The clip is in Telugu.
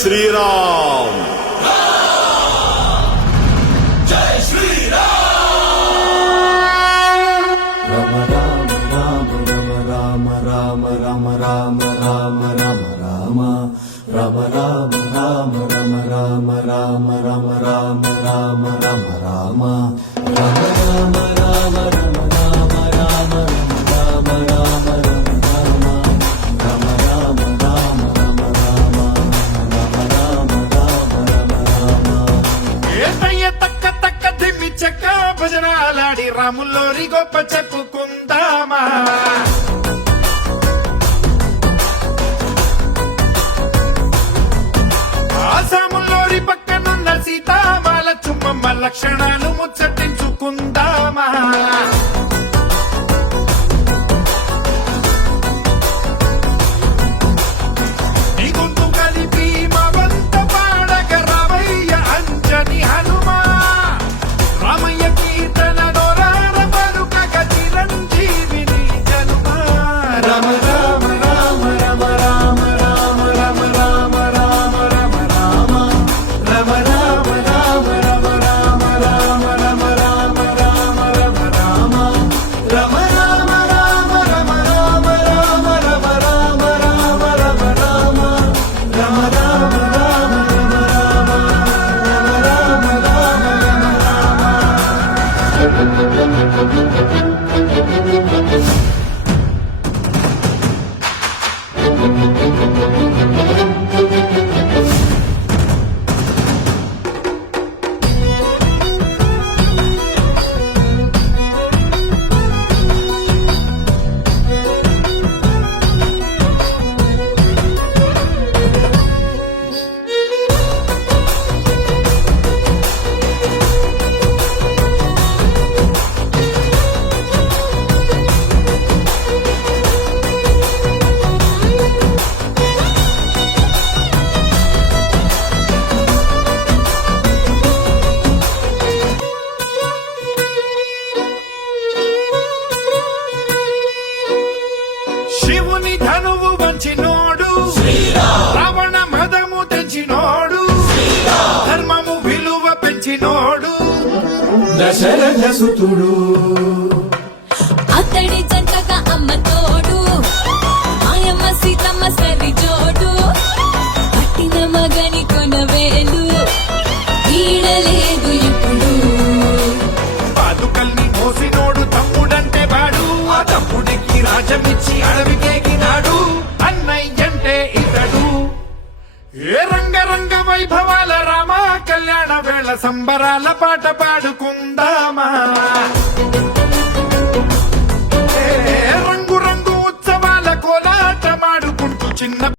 Sriram Rama Rama Rama Rama Rama Rama Rama Rama Rama Rama Rama Rama Rama Rama Rama Rama Rama తాలాడి రాముల్లోరి గొప్ప చెప్పుకుందామా? Thank you. శివుని ధనువు వంచి నోడు రావణ మదము తెంచి నోడు ధర్మము విలువ పెంచి నోడు దశరథ సుతుడు. వచ్చి అడవికేకినాడు అన్నయ్య అంటే ఇతడు. ఏ రంగరంగ వైభవాల రామ కళ్యాణ వేళ సంబరాల పాట పాడుకు